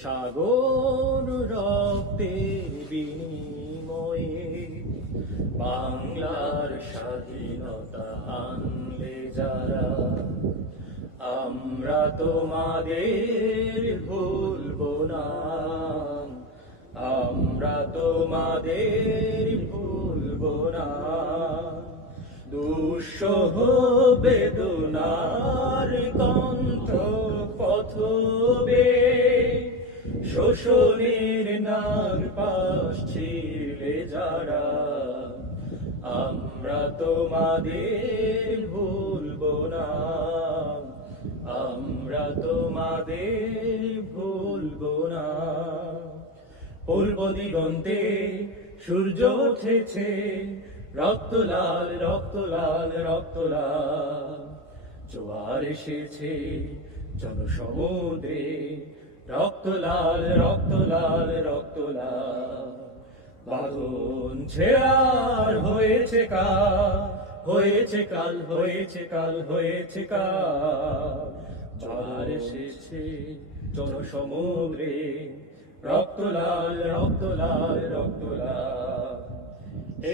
সাগর রক্তের বিনিময়ে বাংলার স্বাধীনতা আনলে যারা, আমরা তোমাদের ভুলবো না, আমরা তোমাদের ভুলবো না। দুঃসহ বেদনার কণ্ঠ পথবে শোষণের নাগ পাশ ছিলে যারা, আমরা তোমাদের ভুলবো না, আমরা তোমাদের ভুলবো না। পূর্ব দিগন্তে সূর্য উঠেছে, রক্ত লাল রক্ত লাল রক্ত লাল, জোয়ার এসেছে জনসমুদ্রে, রক্ত লাল রক্ত লাল রক্ত লাল। বাঁধন ছেড়ার হয়েছে কাল, হয়েছে কাল, হয়েছে কাল, হয়েছে কাল, জোয়ার এসেছে জনসমুদ্রে, রক্ত লাল রক্ত লাল রক্ত লাল।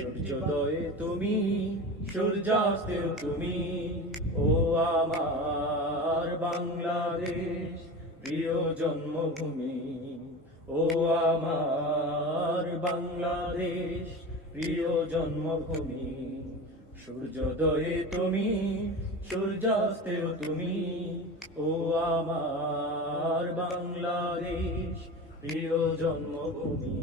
সূর্যোদয়ে তুমি, সূর্যাস্তেও তুমি, ও আমার বাংলাদেশ প্রিয় জন্মভূমি, ও আমার বাংলাদেশ প্রিয় জন্মভূমি। সূর্যোদয়ে তুমি, সূর্যাস্তেও তুমি, ও আমার বাংলাদেশ প্রিয় জন্মভূমি।